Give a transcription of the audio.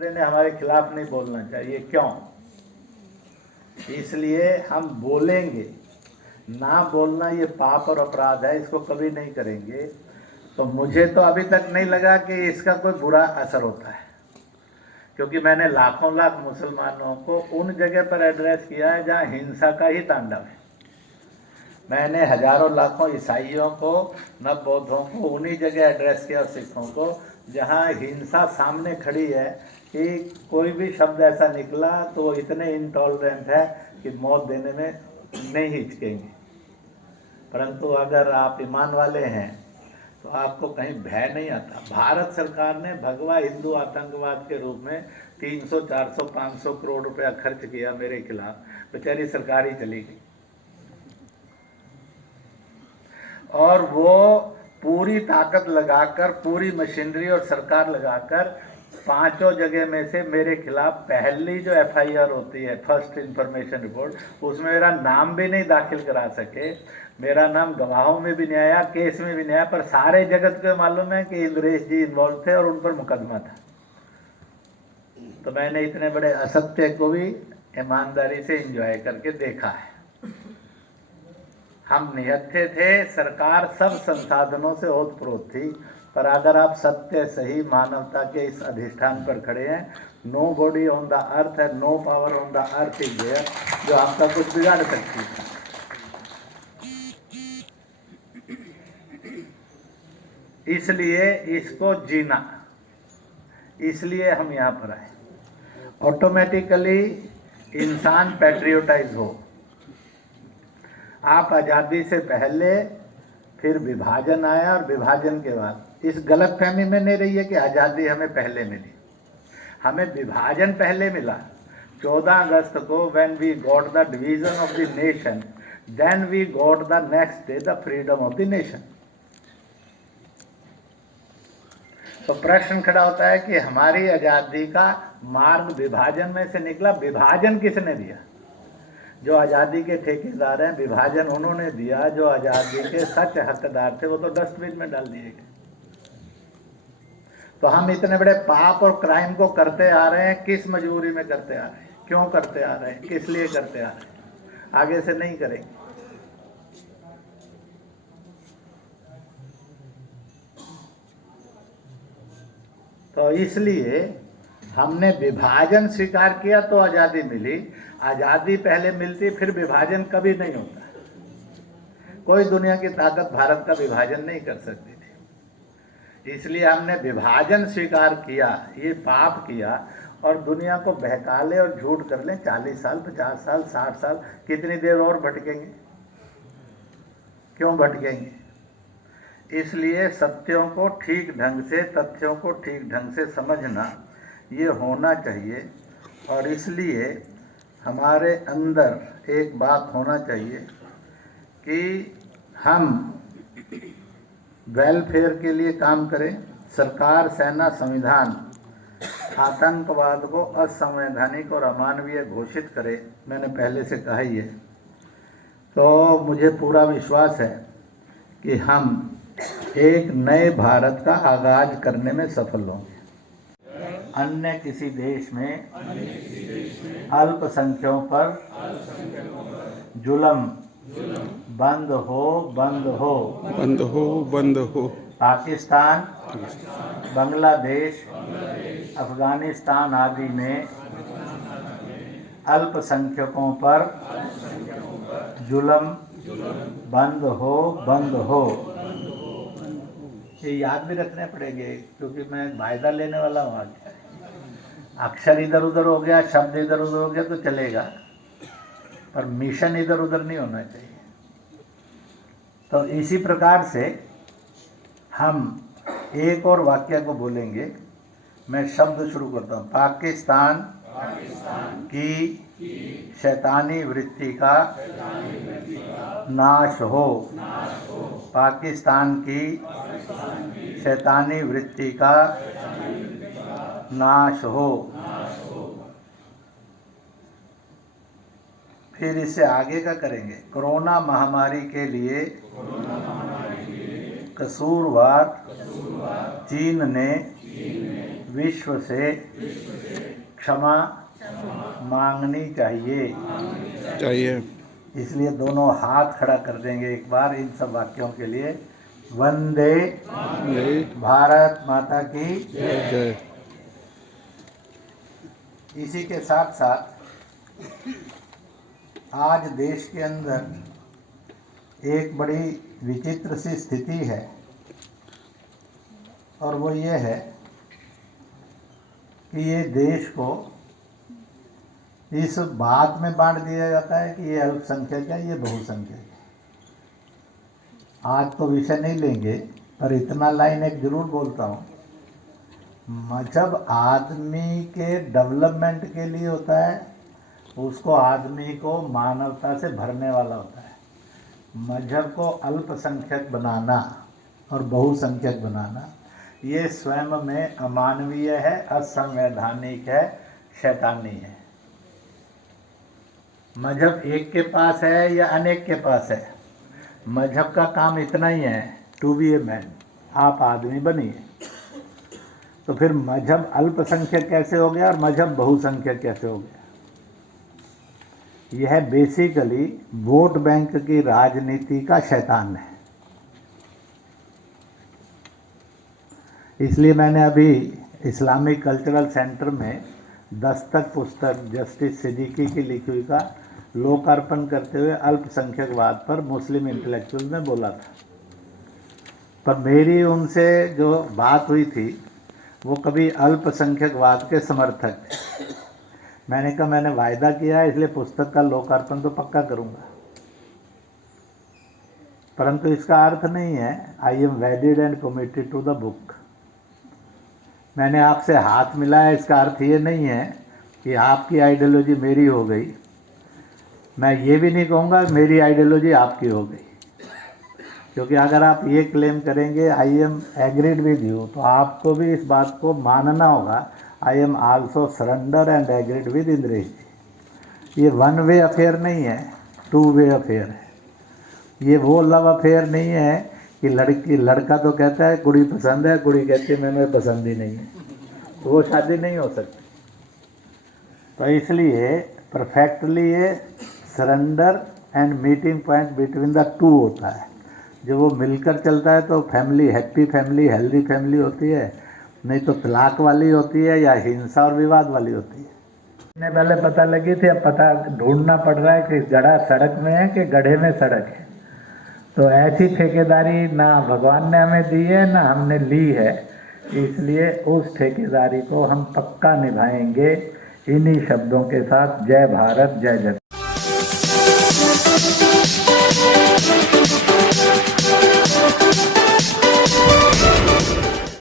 ने हमारे खिलाफ नहीं बोलना चाहिए। क्यों? इसलिए हम बोलेंगे, ना बोलना ये पाप और अपराध है, इसको कभी नहीं करेंगे। तो मुझे तो अभी तक नहीं लगा कि इसका कोई बुरा असर होता है, क्योंकि मैंने लाखों लाख मुसलमानों को उन जगह पर एड्रेस किया है जहाँ हिंसा का ही तांडव है। मैंने हजारों लाखों ईसाइयों को, नव बौद्धों को उन्हीं जगह एड्रेस किया, और सिखों को, जहाँ हिंसा सामने खड़ी है कि कोई भी शब्द ऐसा निकला तो वो इतने इंटॉलरेंट है कि मौत देने में नहीं हिचकेंगे। परंतु अगर आप ईमान वाले हैं तो आपको कहीं भय नहीं आता। भारत सरकार ने भगवा हिंदू आतंकवाद के रूप में 300, 400, 500 करोड़ रुपया खर्च किया मेरे खिलाफ, बेचारी सरकार ही चली गई। और वो पूरी ताकत लगाकर, पूरी मशीनरी और सरकार लगाकर 5 जगह में से मेरे खिलाफ पहली जो FIR होती है, फर्स्ट इंफॉर्मेशन रिपोर्ट, उसमें मेरा नाम भी नहीं दाखिल करा सके। मेरा नाम गवाहों में भी नहीं आया, केस में भी नहीं आया, पर सारे जगत को मालूम है कि इंद्रेश जी इन्वॉल्व थे और उन पर मुकदमा था। तो मैंने इतने बड़े असत्य को भी ईमानदारी से एंजॉय करके देखा है। हम निहत्थे थे, सरकार सब संसाधनों से ओतप्रोत थी, पर अगर आप सत्य, सही, मानवता के इस अधिष्ठान पर खड़े हैं, no body on the earth है, no power on the earth is there जो आपका कुछ बिगाड़ सकती है। इसलिए इसको जीना, इसलिए हम यहाँ पर आए। ऑटोमेटिकली इंसान पैट्रियोटाइज हो। आप आज़ादी से पहले, फिर विभाजन आया, और विभाजन के बाद इस गलत फहमी में नहीं रही है कि आज़ादी हमें पहले मिली। हमें विभाजन पहले मिला। 14 अगस्त को when we got the division of the nation, then we got the next day the freedom of the nation. तो प्रश्न खड़ा होता है कि हमारी आज़ादी का मार्ग विभाजन में से निकला। विभाजन किसने दिया? जो आज़ादी के ठेकेदार हैं, विभाजन उन्होंने दिया। जो आज़ादी के सच हकदार थे वो तो डस्टबिन में डाल दिए गए। तो हम इतने बड़े पाप और क्राइम को करते आ रहे हैं, किस मजबूरी में करते आ रहे हैं, क्यों करते आ रहे हैं, किस लिए करते आ रहे हैं? आगे से नहीं करेंगे। तो इसलिए हमने विभाजन स्वीकार किया तो आज़ादी मिली। आज़ादी पहले मिलती, फिर विभाजन कभी नहीं होता। कोई दुनिया की ताकत भारत का विभाजन नहीं कर सकती थी। इसलिए हमने विभाजन स्वीकार किया, ये पाप किया, और दुनिया को बहकाले और झूठ कर लें। 40 साल, 50 साल, 60 साल, कितनी देर और भटकेंगे? क्यों भटकेंगे? इसलिए सत्यों को ठीक ढंग से, तथ्यों को ठीक ढंग से समझना ये होना चाहिए। और इसलिए हमारे अंदर एक बात होना चाहिए कि हम वेलफेयर के लिए काम करें। सरकार, सेना, संविधान आतंकवाद को असंवैधानिक और अमानवीय घोषित करे, मैंने पहले से कहा ही है। तो मुझे पूरा विश्वास है कि हम एक नए भारत का आगाज करने में सफल होंगे। अन्य किसी देश में अल्पसंख्यकों पर जुल्म बंद हो, बंद हो, बंद हो, बंद हो। पाकिस्तान, बांग्लादेश, अफगानिस्तान आदि में अल्पसंख्यकों पर जुल्म बंद हो, बंद हो। ये याद भी रखने पड़ेंगे, क्योंकि मैं वायदा लेने वाला हूँ। आगे अक्षर इधर उधर हो गया, शब्द इधर उधर हो गया तो चलेगा, पर मिशन इधर उधर नहीं होना चाहिए। तो इसी प्रकार से हम एक और वाक्य को बोलेंगे। मैं शब्द शुरू करता हूँ। पाकिस्तान की शैतानी वृत्ति का नाश हो। पाकिस्तान की शैतानी वृत्ति का नाश हो। फिर इससे आगे का करेंगे। कोरोना महामारी के लिए कसूरवार चीन ने विश्व से क्षमा मांगनी चाहिए। चाहिए। इसलिए दोनों हाथ खड़ा कर देंगे एक बार इन सब वाक्यों के लिए। वंदे जय भारत माता की। जय। इसी के साथ साथ आज देश के अंदर एक बड़ी विचित्र सी स्थिति है, और वो ये है कि ये देश को इस बात में बांट दिया जाता है कि ये अल्पसंख्यक है, ये बहुसंख्यक है। आज तो विषय नहीं लेंगे, पर इतना लाइन एक जरूर बोलता हूँ। मजहब आदमी के डेवलपमेंट के लिए होता है, उसको आदमी को मानवता से भरने वाला होता है। मजहब को अल्पसंख्यक बनाना और बहुसंख्यक बनाना ये स्वयं में अमानवीय है, असंवैधानिक है, शैतानी है। मजहब एक के पास है या अनेक के पास है, मजहब का काम इतना ही है, टू बी ए मैन, आप आदमी बनिए। तो फिर मजहब अल्पसंख्यक कैसे हो गया और मजहब बहुसंख्यक कैसे हो गया? यह बेसिकली वोट बैंक की राजनीति का शैतान है। इसलिए मैंने अभी इस्लामिक कल्चरल सेंटर में दस्तक पुस्तक जस्टिस सिद्दीकी की लिखी हुई का लोकार्पण करते हुए अल्पसंख्यकवाद पर मुस्लिम इंटेलेक्चुअल में बोला था। पर मेरी उनसे जो बात हुई थी वो कभी अल्पसंख्यकवाद के समर्थक थे। मैंने कहा मैंने वायदा किया है, इसलिए पुस्तक का लोकार्पण तो पक्का करूंगा, परंतु इसका अर्थ नहीं है I am wedded and committed to the book. मैंने आपसे हाथ मिलाया, इसका अर्थ ये नहीं है कि आपकी आइडियोलॉजी मेरी हो गई। मैं ये भी नहीं कहूँगा मेरी आइडियोलॉजी आपकी हो गई, क्योंकि अगर आप ये क्लेम करेंगे I am agreed with you, तो आपको भी इस बात को मानना होगा I am also surrender and agreed with Indresh ji. ये वन वे अफेयर नहीं है, टू वे अफेयर है। ये वो लव अफेयर नहीं है कि लड़का तो कहता है कुड़ी पसंद है, कुड़ी कहती है मैं पसंद ही नहीं है, तो वो शादी नहीं हो सकती। तो इसलिए परफेक्टली ये surrender and meeting point between the two होता है। जब वो मिलकर चलता है तो family happy family, healthy family होती है, नहीं तो तलाक वाली होती है या हिंसा और विवाद वाली होती है। इन्हें पहले पता लगी थी, अब पता ढूंढना पड़ रहा है कि गड़ा सड़क में है कि गड्ढे में सड़क है। तो ऐसी ठेकेदारी ना भगवान ने हमें दी है ना हमने ली है, इसलिए उस ठेकेदारी को हम पक्का निभाएंगे। इन्हीं शब्दों के साथ जय भारत, जय जगत।